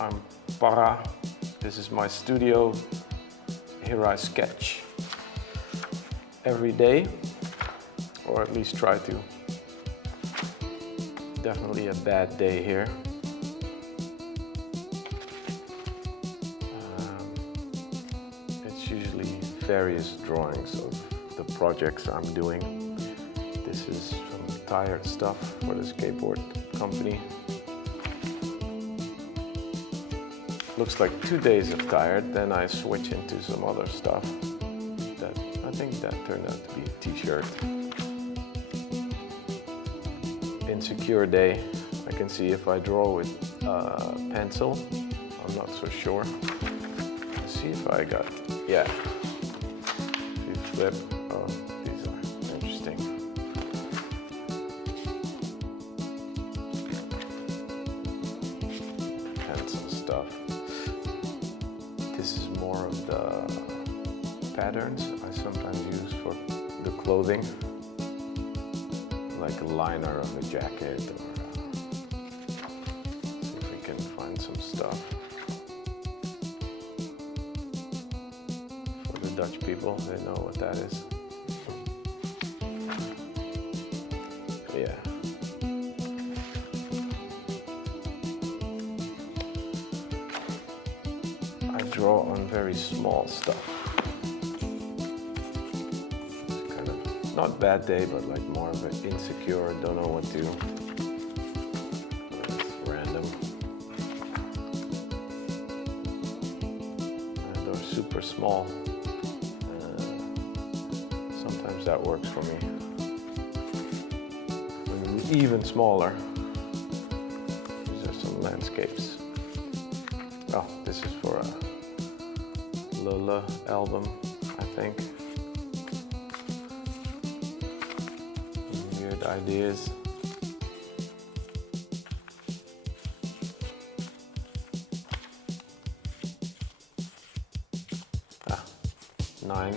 I'm Parra. This is my studio. Here I sketch every day, or at least try to. Definitely a bad day here. It's usually various drawings of the projects I'm doing. This is some tired stuff for the skateboard company. Looks like 2 days of tired, then I switch into some other stuff. I think that turned out to be a t-shirt. Insecure day. I can see if I draw with pencil. I'm not so sure. Let's see if I got, yeah. If you flip, oh, these are interesting. Pencil stuff. This is more of the patterns I sometimes use for the clothing, like a liner of a jacket, or see if we can find some stuff. For the Dutch people, they know what that is. Yeah. I draw on very small stuff. It's kind of not bad day, but like more of an insecure, don't know what to. It's random. And they're super small. Sometimes that works for me. And even smaller. These are some landscapes. Oh, this is for a Lola album, I think. Weird ideas. Ah, 9.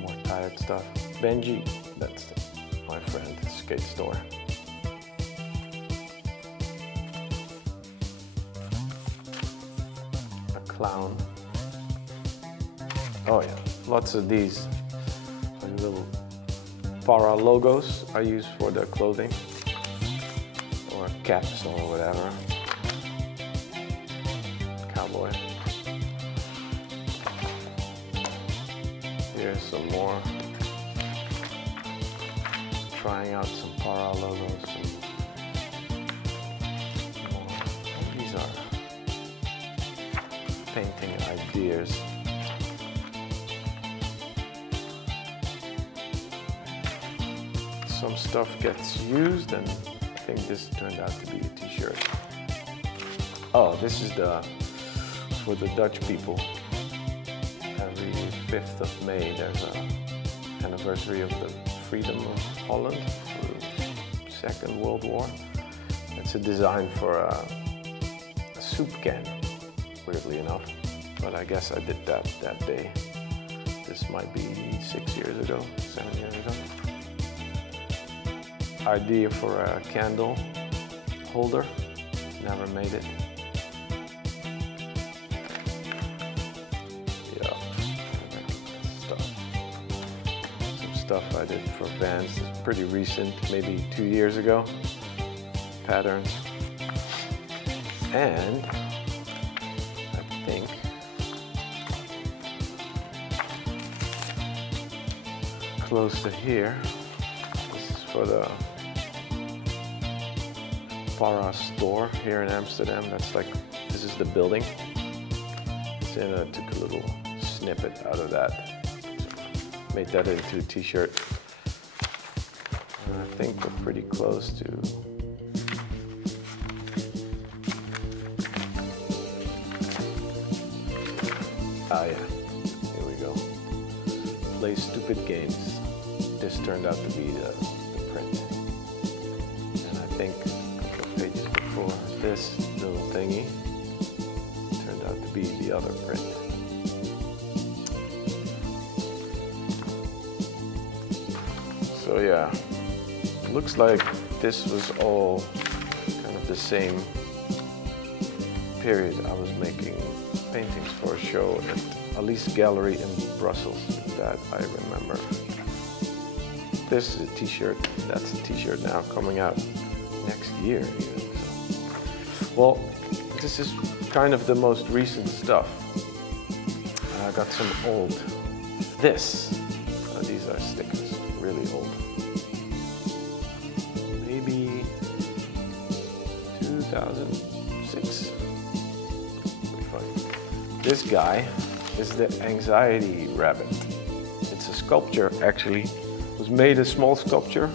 More tired stuff. Benji, that's my friend, skate store. Clown. Oh yeah, lots of these little Parra logos I use for the clothing or caps or whatever. Cowboy. Here's some more. Trying out some Parra logos. These are painting ideas. Some stuff gets used, and I think this turned out to be a t-shirt. Oh, this is for the Dutch people. Every 5th of May there's an anniversary of the freedom of Holland, the Second World War. It's a design for a soup can. Weirdly enough, but I guess I did that day. This might be 6 years ago, 7 years ago. Idea for a candle holder, never made it. Yeah, some stuff I did for Vans. It's pretty recent, maybe 2 years ago. Patterns. And close to here, this is for the Parra store here in Amsterdam. This is the building. So I took a little snippet out of that, made that into a t-shirt. And I think we're pretty close to yeah, here we go. Play stupid games. This turned out to be the print. And I think a couple of pages before this little thingy turned out to be the other print. So yeah, looks like this was all kind of of the same period. I was making paintings for a show at Alice Gallery in Brussels, that I remember. This is a t-shirt, that's a t-shirt now coming out next year even. So. Well, this is kind of the most recent stuff. I got some old, these are stickers, really old. Maybe 2006. Pretty funny. This guy is the anxiety rabbit. It's a sculpture actually. It was made a small sculpture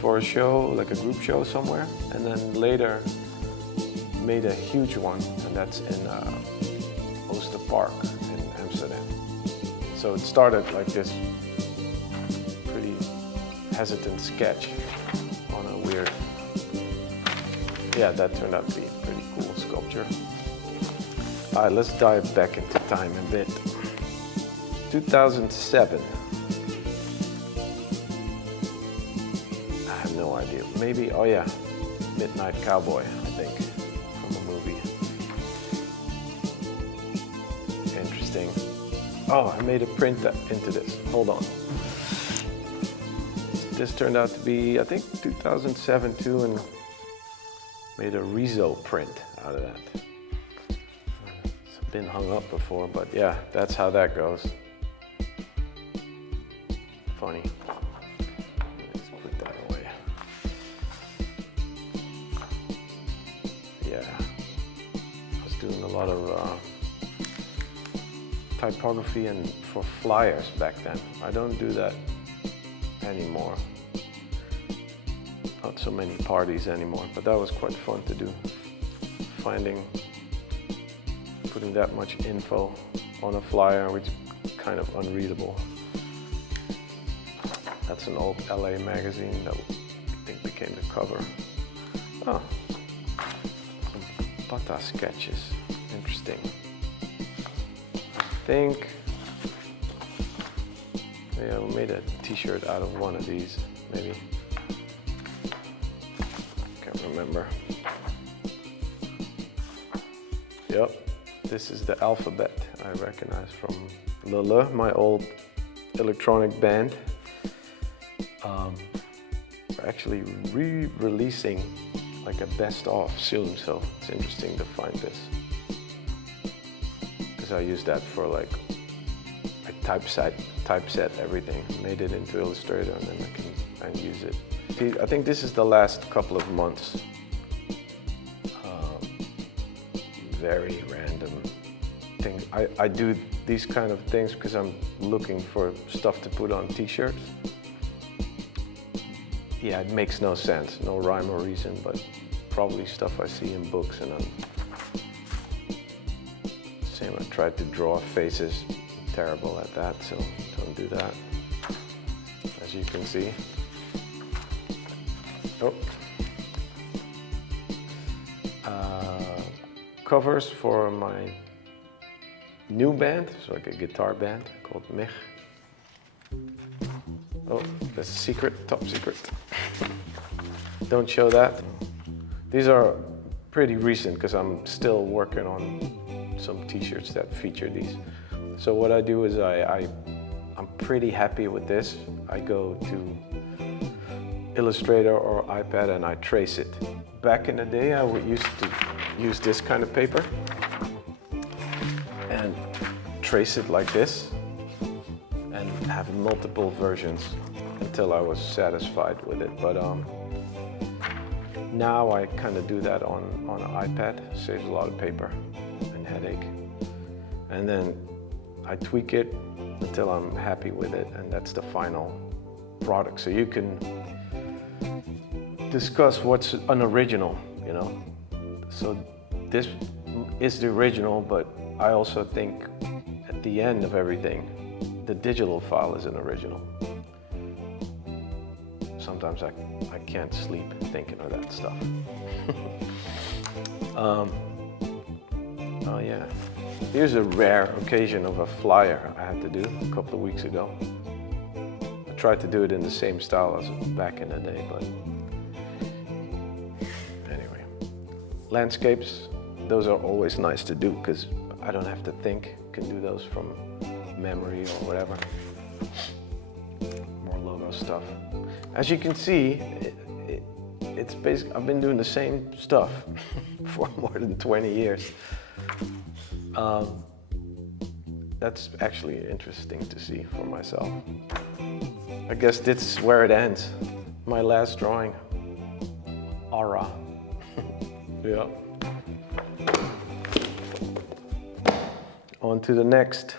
for a show, like a group show somewhere, and then later made a huge one, and that's in Ooster Park in Amsterdam. So it started like this pretty hesitant sketch on a weird, yeah, that turned out to be a pretty cool sculpture. All right, let's dive back into time a bit. 2007. I have no idea. Maybe, oh yeah, Midnight Cowboy, I think, from a movie. Interesting. Oh, I made a print into this. Hold on. This turned out to be, I think, 2007 too, and made a Rezo print out of that. It's been hung up before, but yeah, that's how that goes. Funny. Let's put that away. Yeah, I was doing a lot of typography and for flyers back then. I don't do that anymore. Not so many parties anymore, but that was quite fun to do. Putting that much info on a flyer, which is kind of unreadable. That's an old LA magazine that I think became the cover. Oh, some Pata sketches. Interesting. I think, yeah, we made a t-shirt out of one of these, maybe. Can't remember. Yep, this is the alphabet I recognize from Lille, my old electronic band. We're actually re-releasing like a best-of soon, so it's interesting to find this. Because I use that for like I typeset everything, made it into Illustrator, and then I can use it. I think this is the last couple of months. Very random things. I do these kind of things because I'm looking for stuff to put on t-shirts. Yeah, it makes no sense, no rhyme or reason, but probably stuff I see in books, and same, I tried to draw faces. I'm terrible at that, so don't do that. As you can see. Oh. Covers for my new band, so like a guitar band called Mich. Oh, that's secret, top secret. Don't show that. These are pretty recent because I'm still working on some t-shirts that feature these. So what I do is I'm pretty happy with this. I go to Illustrator or iPad and I trace it. Back in the day, I used to use this kind of paper and trace it like this and have multiple versions until I was satisfied with it. But now I kind of do that on an iPad. Saves a lot of paper and headache. And then I tweak it until I'm happy with it, and that's the final product. So you can discuss what's unoriginal, you know. So this is the original, but I also think at the end of everything, the digital file is an original. Sometimes I can't sleep thinking of that stuff. Oh yeah, here's a rare occasion of a flyer I had to do a couple of weeks ago. I tried to do it in the same style as back in the day, but anyway. Landscapes, those are always nice to do because I don't have to think, can do those from memory or whatever. More logo stuff. As you can see, it's basically, I've been doing the same stuff for more than 20 years. That's actually interesting to see for myself. I guess this is where it ends. My last drawing. Aura. Yeah. On to the next.